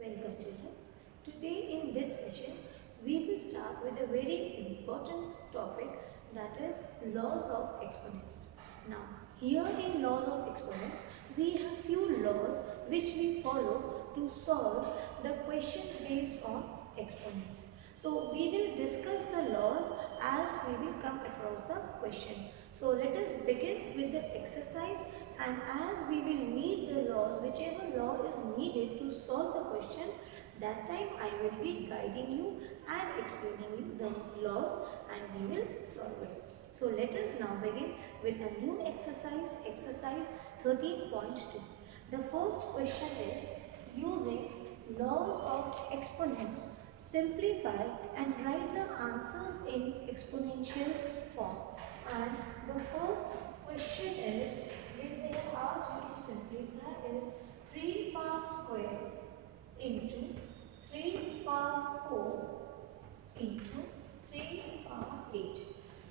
Welcome children. Today in this session we will start with a very important topic, that is laws of exponents. Now here in laws of exponents we have few laws which we follow to solve the question based on exponents. So we will discuss the laws as we will come across the question. So let us begin with the exercise, and as we will need the laws, whichever law is needed to solve the question, that time I will be guiding you and explaining you the laws and we will solve it. So let us now begin with a new exercise 13.2. The first question is, using laws of exponents, simplify and write the answers in exponential form. And the first question is, which they have asked you to simplify, is 3 power square into 3 power 4 into 3 power 8.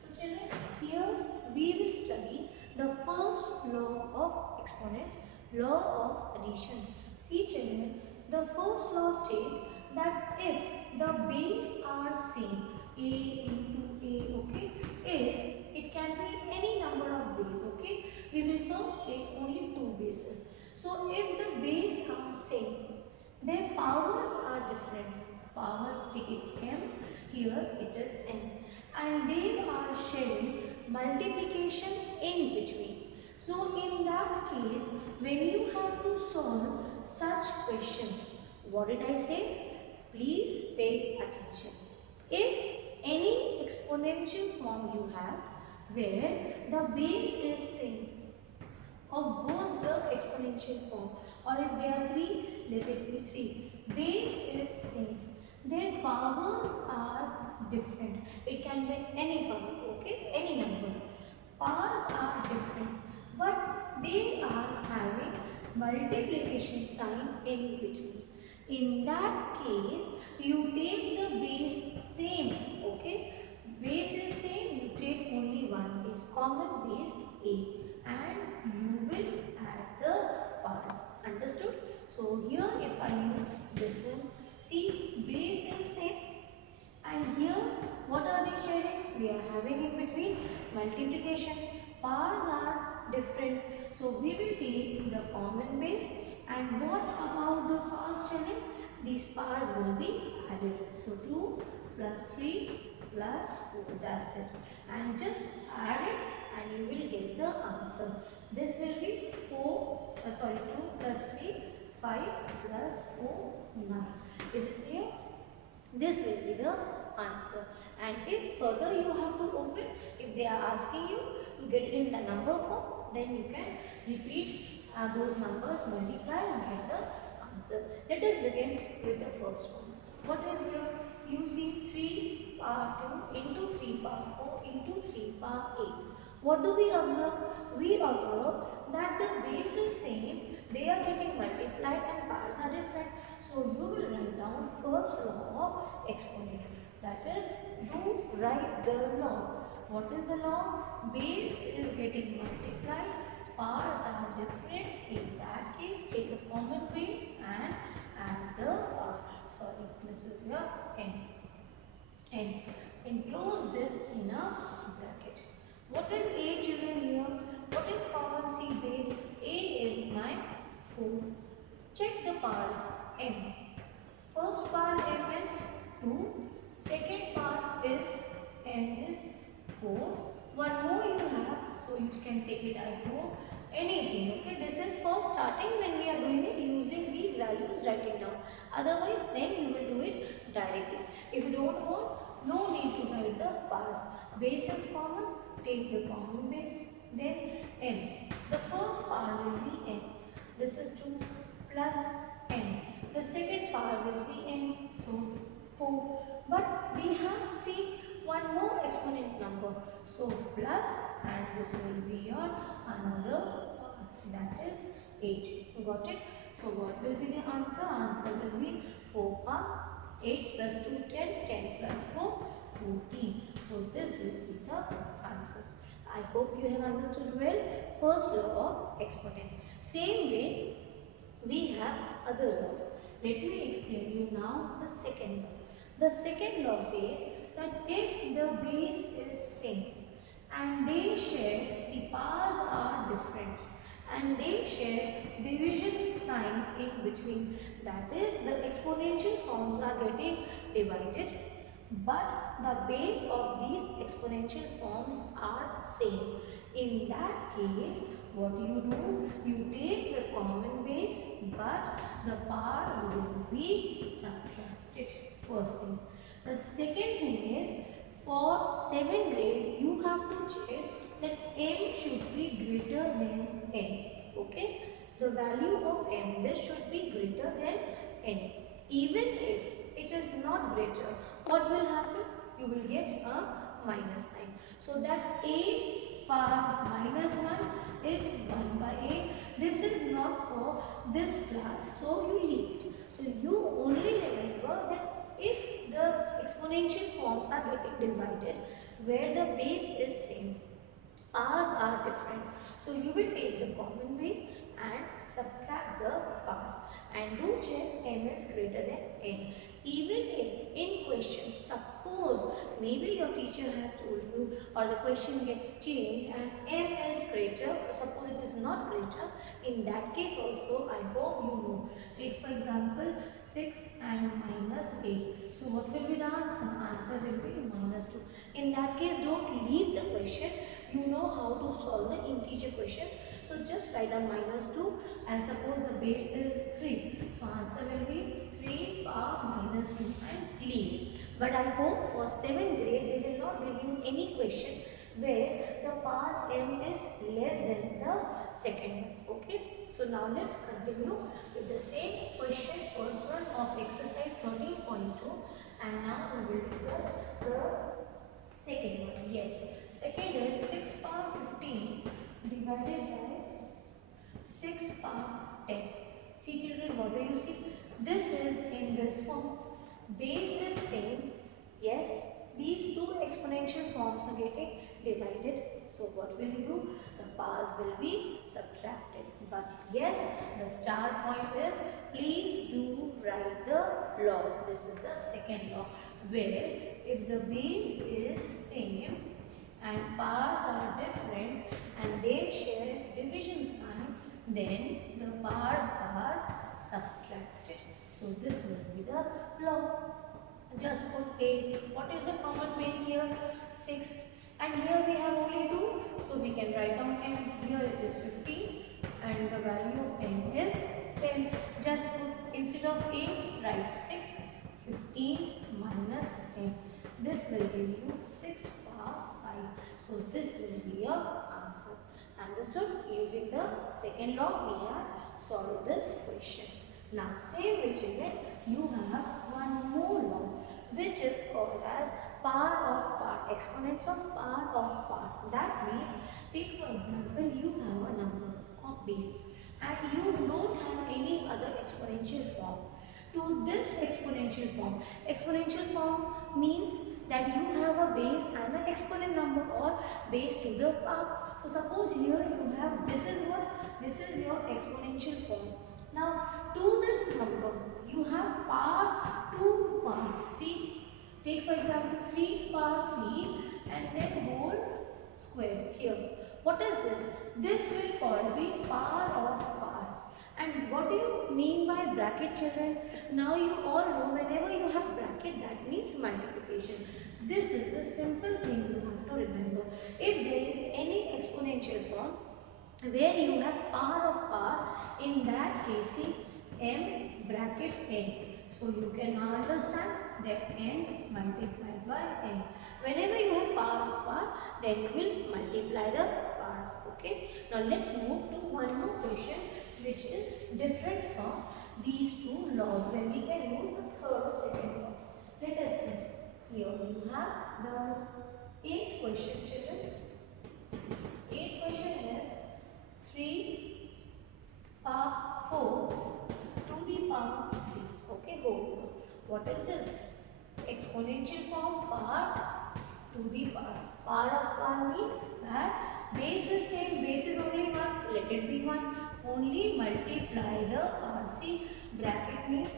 So children, here we will study the first law of exponents, law of addition. See children, the first law states that if the base are same, a into a, okay, if it can be any number of bases, okay, we will first take only two bases. So if the base are same, their powers are different. Power, take it m, here it is n, and they are sharing multiplication in between. So in that case, when you have to solve such questions, what did I say? Please pay attention. If any exponential form you have where the base is same of both the exponential form, or if there are three, let it be 3, base is same, their powers are different. It can be any power, okay, any number. Powers are different, but they are having multiplication sign in between. In that case, you take the base same, okay, base is same, you take only one base, common base a, and you will add the powers. Understood? So here if I use this one, see, base is same, and here what are they sharing? We are having in between multiplication. Powers are different, so we will take the common base. And what about the powers, children? These powers will be added. So 2 plus 3 plus 4, that's it. And just add it and you will get the answer. This will be 2 plus 3, 5 plus 4, 9. Is it clear? This will be the answer. And if further you have to open, if they are asking you to get it in the number form, then you can repeat those numbers, multiply and get the answer. Let us begin with the first one. What is here? You see 3 power 2 into 3 power 4 into 3 power 8. What do we observe? We observe that the base is same, they are getting multiplied and powers are different. So you will write down first law of exponent. That is, do write the law. What is the law? Base is getting multiplied, powers are different. In that case, take a common base and add the power. Sorry, this is your n. And enclose this in a bracket. What is a, children, here? What is common? See, base a is my 4. Check the powers. M. First power m is 2. Second power is m is 4. One more you have, so you can take it as more. Anything, okay? This is for starting when we are doing it using these values, writing down. Otherwise, then you will do it directly. If you don't want, no need to write the powers. Base is common, take the common base. Then m. The first power will be n. This is 2 plus n. The second power will be n, so 4. But we have, see, one more exponent number. So plus, and this will be your another, that is 8. Got it? So what will be the answer? Answer will be 4 power 8 plus 2, 10, 10 plus 4, 14. So this will be the answer. I hope you have understood well first law of exponent. Same way, we have other laws. Let me explain you now the second law. The second law says that if the base is same and they share, see powers are different and they share division sign in between, that is the exponential forms are getting divided but the base of these exponential forms are same. In that case, what you do? You take the common base but the powers will be subtracted. First thing. The second thing is for 7th grade you have to check that m should be greater than n. Okay? The value of m, this should be greater than n. Even if it is not greater, what will happen? You will get a minus sign. So that a power minus 1 is 1 by a. This is not for this class, so you leave it. So you only remember that if the exponential forms are getting divided where the base is same, powers are different. So you will take the common base and subtract the powers and do check m is greater than n. Even if in question, suppose maybe your teacher has told you or the question gets changed and m is greater, suppose it is not greater, in that case also I hope you know. Take for example 6 and minus 8. So what will be the answer? Answer will be minus 2. In that case don't leave the question. You know how to solve the integer questions. So just write down minus 2 and suppose the base is 3. So answer will be 3 power minus 2 and leave. But I hope for 7th grade they will not give you any question where the power m is less than the second one. Okay. So now let's continue with the same question, first one of exercise 13.2, and now we will discuss the second one. Yes. Second is 6 power 15 divided by 6 power 10. See children, what do you see? This is in this form. Base is same. Yes, these two exponential forms are getting divided. So what will you do? The powers will be subtracted. But yes, the start point is, please do write the law. This is the second law where if the base is same and powers are different and they share division sign, then the powers are subtracted. So this will be the law. Just put a. What is the common base here? 6. And here we have only 2. So we can write down m. Here it is 15 and the value of m is 10. Just put instead of a, write 6. 15 minus 10. This will give you 6 power 5. So this will be your answer. Understood? Using the second law we have solved this question. Now same way children, you have one more law which is called as power of part, exponents of power of part. That means, take for example, you have a number of base and you don't have any other exponential form. To this exponential form means that you have a base and an exponent number or base to the power. So suppose here you have, this is what? This is your exponential form. Now to this number you have power 2 power. See, take for example 3 power 3 and then whole square here. What is this? This will called be power of power. And what do you mean by bracket children? Now you all know whenever you have bracket that means multiplication. This is the simple thing you have to remember. If there is any exponential form where you have power of power, in that case see m bracket n. So you can understand that n multiplied by n. Whenever you have power of power, then you will multiply the powers. Okay. Now let's move to one more question which is different from these two laws when we can use the third or second law. Let us see. Here you have the 8th question children. 8th question is 3 power 4 to the power 3. Okay, hold. What is this? Exponential form power to the power. Power of power means that base is same, base is only 1, let it be 1. Only multiply the power. See, bracket means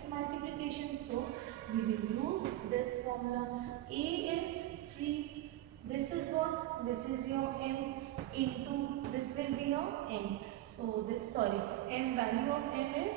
we will use this formula. A is 3. This is what? This is your m into this will be your n. So this, sorry, m, value of m is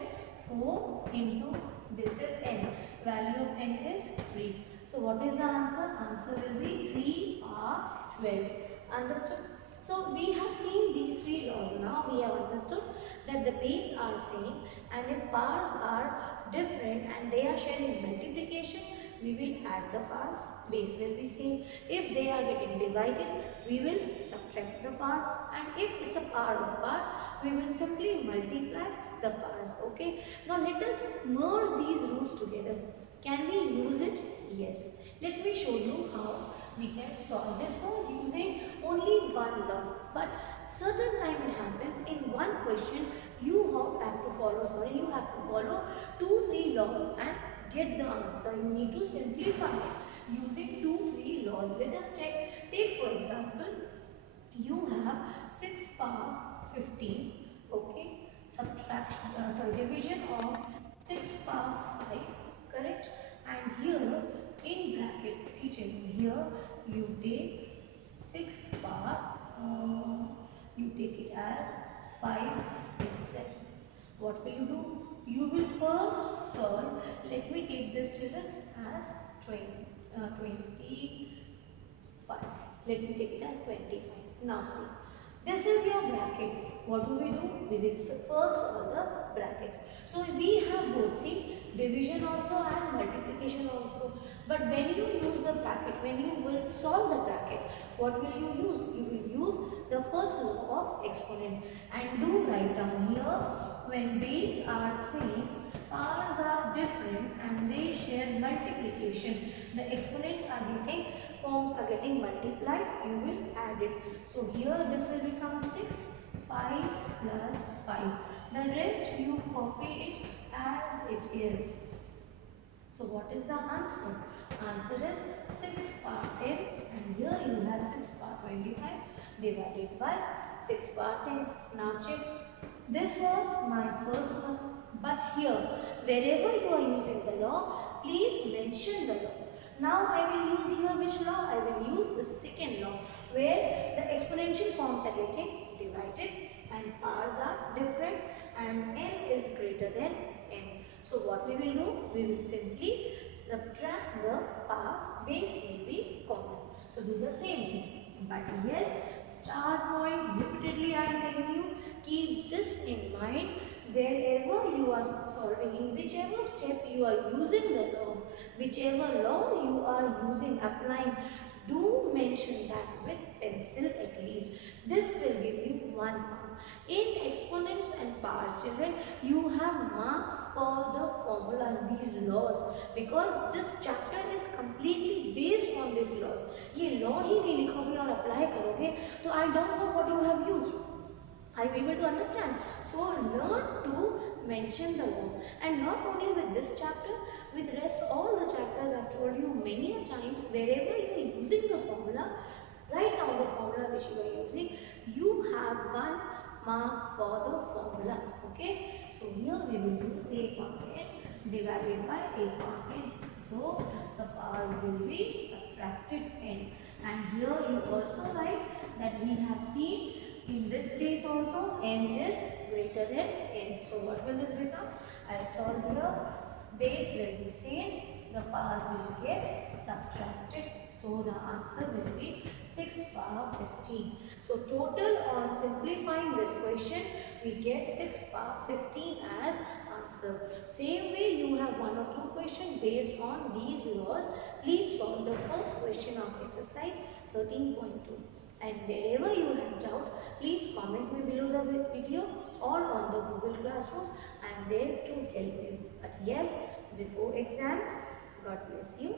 4 into this is n. Value of n is 3. So what is the answer? Answer will be 3r12. Understood? So we have seen these three laws. Now we have understood that the base are same, and if powers are different and they are sharing multiplication, we will add the powers, base will be same. If they are getting divided, we will subtract the powers, and if it's a power of power, we will simply multiply the powers. Okay. Now let us merge these rules together. Can we use it? Yes. Let me show you how we can solve. This was using only one law, but certain time it happens in one question you have to follow 2-3 laws and get the answer. You need to simplify using 2-3 laws. Let us take for example, you have 6 power 15. Okay, division of 6 power 5, correct? And here in bracket, see children, here you take 6 power, you take it as 5 and 7. What will you do? You will first solve. Let me take this children as 25. Let me take it as 25. Now see, this is your bracket. What do? We will first solve the bracket. So we have both, see, division also and multiplication also. But when you use the bracket, when you will solve the bracket, what will you use? You will use the first law of exponent. And do write down here, when base are same, powers are different and they share multiplication, the exponents are getting, forms are getting multiplied, you will add it. So here this will become 6, 5 plus 5. The rest you copy it as it is. So what is the answer? Answer is 6 power 10, and here you have 6 power 25 divided by 6 power 10. Now check. This was my first one, but here wherever you are using the law, please mention the law. Now I will use here which law? I will use the second law, where the exponential forms are getting divided and powers are different and n is greater than n. So what we will do? We will simply subtract the powers, base will be common. So do the same thing. But yes, start point, repeatedly I am telling you, keep this in mind. Wherever you are solving, in whichever step you are using the law, whichever law you are using, applying, do mention that with pencil at least. This will give you 1 mark. In exponents and powers, children, you have marks for the formulas, these laws, because this chapter is completely based on these laws. ये law ही नहीं लिखोगे और apply करोगे तो I don't know what you have used. Are you able to understand? So learn to mention the law, and not only with this chapter, with rest all the chapters I have told you many a times, wherever you are using the formula, write down the formula which you are using. You have 1 mark for the formula. Okay. So here we will use 8 power n divided by 8 power n. So the powers will be subtracted n. And here you also write that we have seen in this case also n is greater than n. So what will this become? I will solve here. Base will be same. The powers will get subtracted. So the answer will be 6 power 15. So total on simplifying this question, we get 6 power 15 as answer. Same way you have 1 or 2 questions based on these laws. Please solve the first question of exercise 13.2. And wherever you have doubt, please comment me below the video or on the Google Classroom. I am there to help you. But yes, before exams, God bless you.